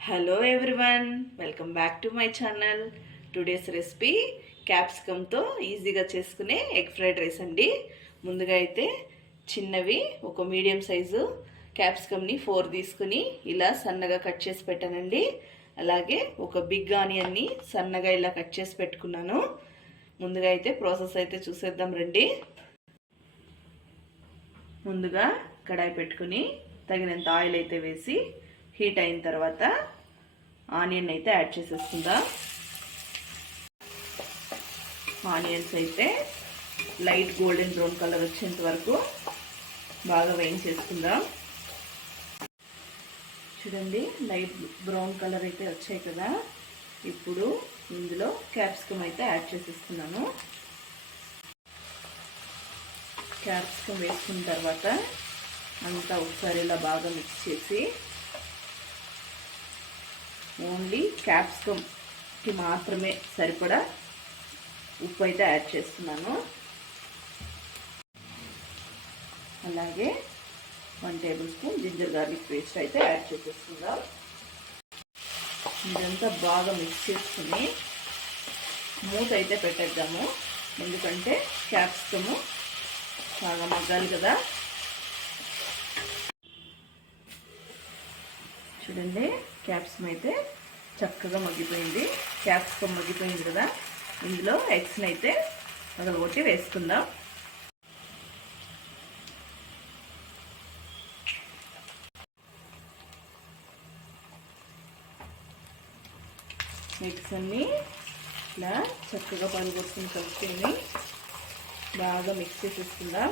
Hello everyone, welcome back to my channel. Today's recipe క్యాప్సికమ్తో ఈజీగా చేసుకునే ఎగ్ ఫ్రైడ్ రైస్ అండి. ముందుగా అయితే చిన్నవి ఒక మీడియం సైజు క్యాప్సికమ్ని 4 తీసుకుని ఇలా సన్నగా కట్ చేసి పెట్టానండి. అలాగే ఒక బిగ్ ఆనియన్ని సన్నగా ఇలా కట్ చేసి పెట్టుకున్నాను. ముందుగా అయితే ప్రాసెస్ అయితే చూసేద్దాం రండి. ముందుగా కడాయి పెట్టుకుని తగినంత ఆయిల్ అయితే వేసి హీట్ అయిన తర్వాత ఆనియన్ అయితే యాడ్ చేసేసుకుందాం. ఆనియన్స్ అయితే లైట్ గోల్డెన్ బ్రౌన్ కలర్ వచ్చేంత వరకు బాగా వేయించేసుకుందాం. చూడండి, లైట్ బ్రౌన్ కలర్ అయితే వచ్చాయి కదా. ఇప్పుడు ఇందులో క్యాప్సికమ్ అయితే యాడ్ చేసేసుకున్నాను. క్యాప్సికమ్ వేసుకున్న తర్వాత అంతా ఒకసారి ఇలా బాగా మిక్స్ చేసి ఓన్లీ క్యాప్సికమ్కి మాత్రమే సరిపడా ఉప్పు అయితే యాడ్ చేస్తున్నాను. అలాగే 1 tablespoon ginger garlic paste అయితే యాడ్ చేసేసుకుందాం. ఇదంతా బాగా మిక్స్ చేసుకుని మూత అయితే పెట్టేద్దాము. ఎందుకంటే క్యాప్సికము బాగా మగ్గాలి కదా. చూడండి, క్యాప్సికమ్ అయితే చక్కగా మగ్గిపోయింది. క్యాప్సికమ్ మగ్గిపోయింది కదా. ఇందులో ఎగ్స్ని అయితే పగలగొట్టి వేసుకుందాం. ఎగ్స్ అన్నీ ఇలా చక్కగా పగలగొట్టుకుని కలుపుకొని బాగా మిక్స్ చేసేసుకుందాం.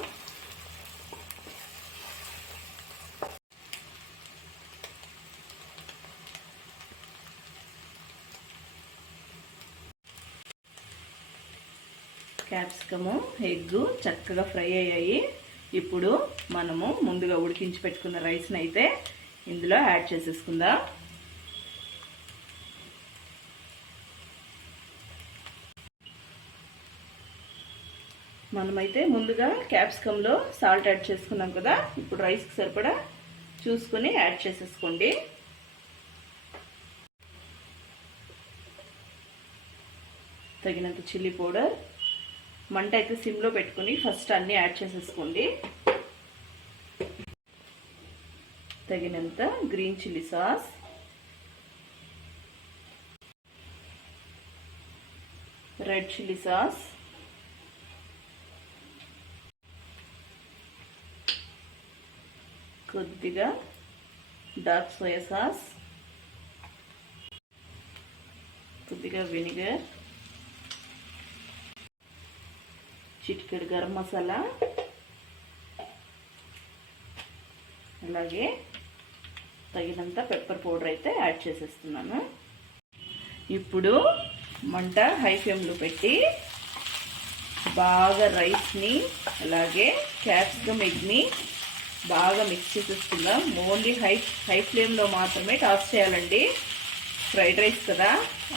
క్యాప్సికము ఎగ్ చక్కగా ఫ్రై అయ్యాయి. ఇప్పుడు మనము ముందుగా ఉడికించి పెట్టుకున్న రైస్ని అయితే ఇందులో యాడ్ చేసేసుకుందాం. మనమైతే ముందుగా క్యాప్సికంలో సాల్ట్ యాడ్ చేసుకున్నాం కదా. ఇప్పుడు రైస్కి సరిపడా చూసుకొని యాడ్ చేసేసుకోండి. తగినంత చిల్లీ పౌడర్, మంట అయితే సిమ్లో పెట్టుకుని ఫస్ట్ అన్నీ యాడ్ చేసేసుకోండి. తగినంత green chilli sauce, red chilli sauce, కొద్దిగా డార్క్ సోయా సాస్, కొద్దిగా వెనిగర్, చిటికెడు గరం మసాలా, అలాగే తగినంత పెప్పర్ పౌడర్ అయితే యాడ్ చేసేస్తున్నాను. ఇప్పుడు మంట హై ఫ్లేమ్లో పెట్టి బాగా రైస్ని అలాగే క్యాప్సికమ్ ఎగ్ని బాగా మిక్స్ చేసేసుకుందాం. ఓన్లీ హై ఫ్లేమ్లో మాత్రమే టాస్ చేయాలండి. ఫ్రైడ్ రైస్ కదా,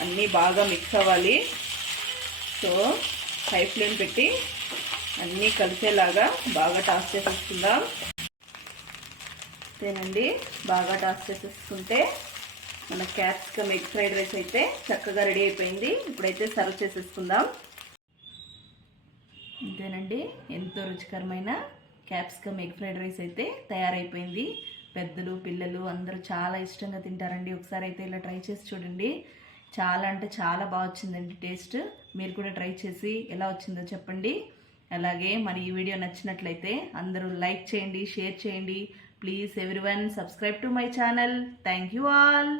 అన్నీ బాగా మిక్స్ అవ్వాలి. సో హై ఫ్లేమ్ పెట్టి అన్నీ కలిసేలాగా బాగా టాస్ చేసేసుకుందాం. అంతేనండి, బాగా టాస్ చేసేసుకుంటే మన క్యాప్సికమ్ ఎగ్ ఫ్రైడ్ రైస్ అయితే చక్కగా రెడీ అయిపోయింది. ఇప్పుడైతే సర్వ్ చేసేసుకుందాం. అంతేనండి, ఎంతో రుచికరమైన క్యాప్సికమ్ ఎగ్ ఫ్రైడ్ రైస్ అయితే తయారైపోయింది. పెద్దలు పిల్లలు అందరూ చాలా ఇష్టంగా తింటారండి. ఒకసారి అయితే ఇలా ట్రై చేసి చూడండి. చాలా అంటే చాలా బాగా వచ్చిందండి టేస్ట్. మీరు కూడా ట్రై చేసి ఎలా వచ్చిందో చెప్పండి. అలాగే మరి ఈ వీడియో నచ్చినట్లయితే అందరూ లైక్ చేయండి, షేర్ చేయండి. Please everyone subscribe to my channel. Thank you all.